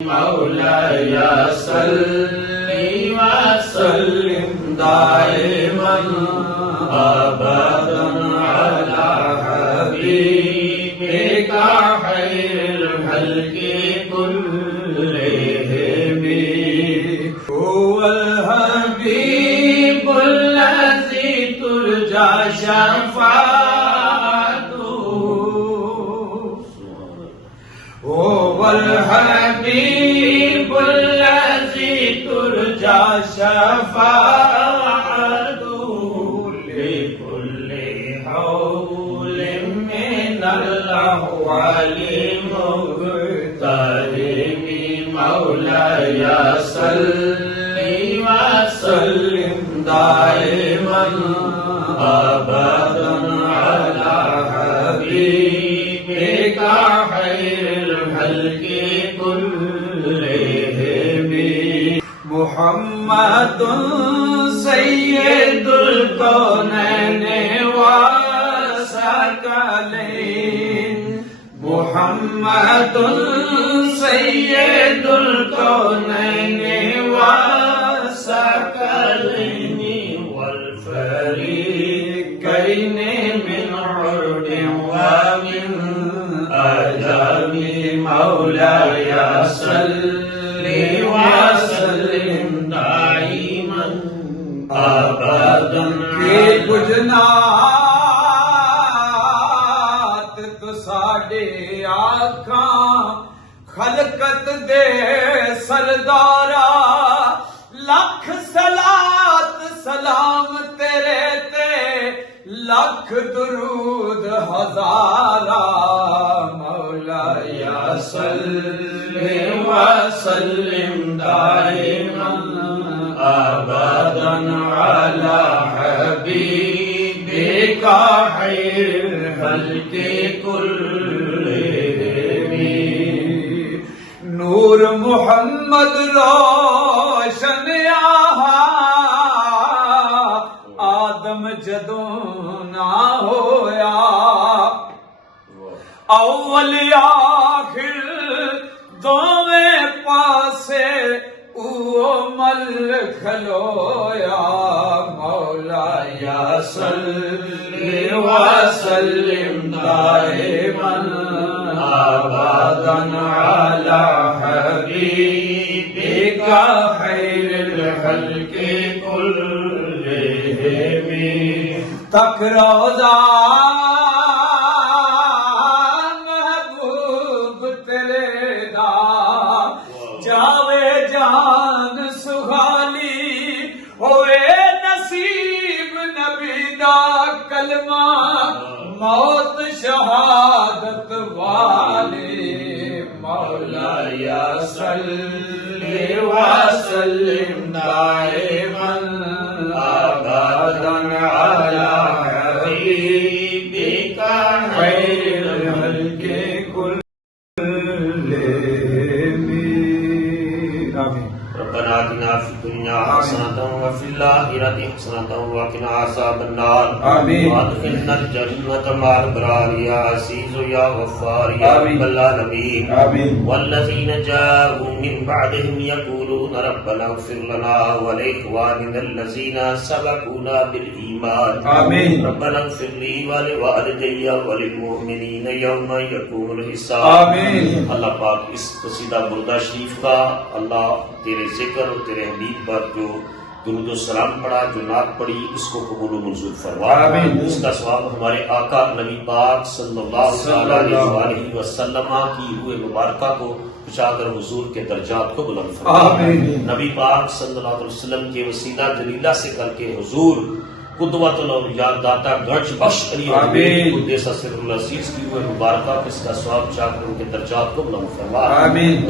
مولاي صل وسلم دائما ابدا على حبيبك خير الخلق كلهم هو الحبيب الذي ترجى شفاعته هو الحبيب الذي ترجى شفاعته لكل حول من الأحوال مقترب مولاي صل وسلم دائما أبدا على حبيبك خير الخلق كلهم محمد سيد الكونين والثقلين محمد سيد الكونين والثقلين والفريقين من عرب ومن أجل مولاي صل وسلم دائما ابدا کہ بجنات تو ساڈے آنکھاں خلقت دے سردارا لکھ صلات سلام تیرے تے لکھ درود ہزارا مولاي صل وسلم دائما ابدا على حبيبك خير الخلق كلهم نور محمد روشن آدم جدوں نہ ہویا اول آخر دوویں پاسے او مل کھلویا مولاي صل وسلم دائما ابدا على حبيبك خير الخلق كلهم تک روزہ جاوے جان سہالی ہوئے نصیب نبی دا کلمہ موت شہادت والے مولاي صل وسلم دائما ابدا على حبيبك خير الخلق ربنا آتنا في الدنيا حسنة وفي الآخرة حسنة وقنا عذاب النار وادخلنا الجنة مع الأبرار يا عزيز يا غفار يا رب العالمين والذين جاءوا من بعدهم يقولون ربنا اغفر لنا ولإخواننا الذين سبقونا بالإيمان ربنا اغفر لي ولوالدي وللمؤمنين يوم يقوم الحساب اللہ پاک اس قصیدہ بردہ شریف کا اللہ تیرے ذکر اور تیرے حبیب پر جو درود و سلام پڑھا جو نعت پڑھی اس کو قبول و منظور فرما اس کا ثواب ہمارے آقا نبی پاک صلی اللہ علیہ وآلہ وسلم کی روح مبارکہ کو پہنچا کر حضور کے درجات کو بلند فرما نبی پاک صلی اللہ علیہ وسلم کے وسیلہ جلیلہ سے کر کے حضور قدوۃ الاولیاء داتا گنج بخش علی قدس سر العزیز کی روح مبارکہ کو اس کا ثواب چاہ کر ان کے درجات کو بلند فرما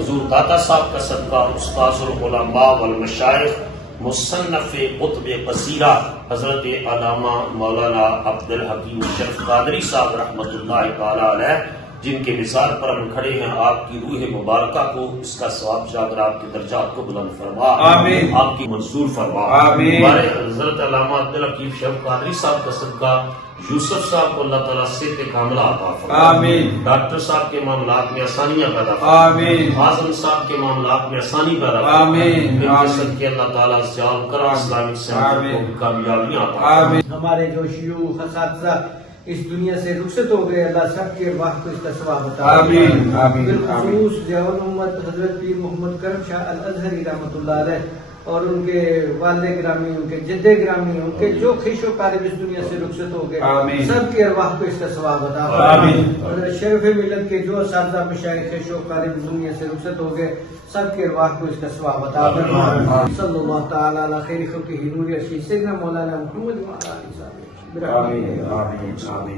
حضور داتا صاحب کا صدقہ استاذ العلماء والمشائخ مصنف قطب قصیرہ حضرت علامہ مولانا عبدالحکیم شرف قادری صاحب رحمۃ اللہ تعالی علیہ جن کے مثال پر ہم کھڑے ہیں، آپ کی روح مبارکہ کو اس کا ثواب چاہ کر آپ کے درجات کو بلند فرما، آمین، آپ کی منصور فرما، آمین۔ ہمارے حضرت علامہ عبدالحکیم شیخ قادری صاحب کا صدقہ یوسف صاحب کو اللہ تعالیٰ صحت کاملہ عطا فرمائے، آمین، ڈاکٹر صاحب کے معاملات میں آسانیاں پیدا فرمائے، آمین، اعظم صاحب کے معاملات میں آسانی پیدا فرمائے، آمین، ان کے آمین، صدقے اللہ تعالیٰ سے عام کرم اسلامک سینٹر کو آمین، بھی کامیابیاں عطا فرمائے۔ آمین، ہمارے جو شیوخ اساتذہ اس دنیا سے رخصت ہو گئے، اللہ سب کے ارواح کو اس کا ثواب عطا فرمائے۔ آمین، آمین، بالخصوص ضیاء الامت حضرت پیر محمد کرم شاہ الازہری رحمۃ اللہ علیہ اور ان کے والد گرامی، ان کے جد گرامی، ان کے جو خویش و قارب اس دنیا سے رخصت ہو گئے، آمین، سب کے ارواح کو اس کا ثواب عطا آمین، فرمائے۔ حضرت شریف ملت کے جو اساتذہ مشائخ خویش و قارب اس دنیا سے رخصت ہو گئے، سب کے ارواح کو اس کا ثواب عطا فرمائے۔ آمین، صلی اللہ تعالی علی خیر خلقہ نور ارشد سیدنا مولانا محمد وعلی آلہ وصحبہ۔ آمین، آمین، آمین۔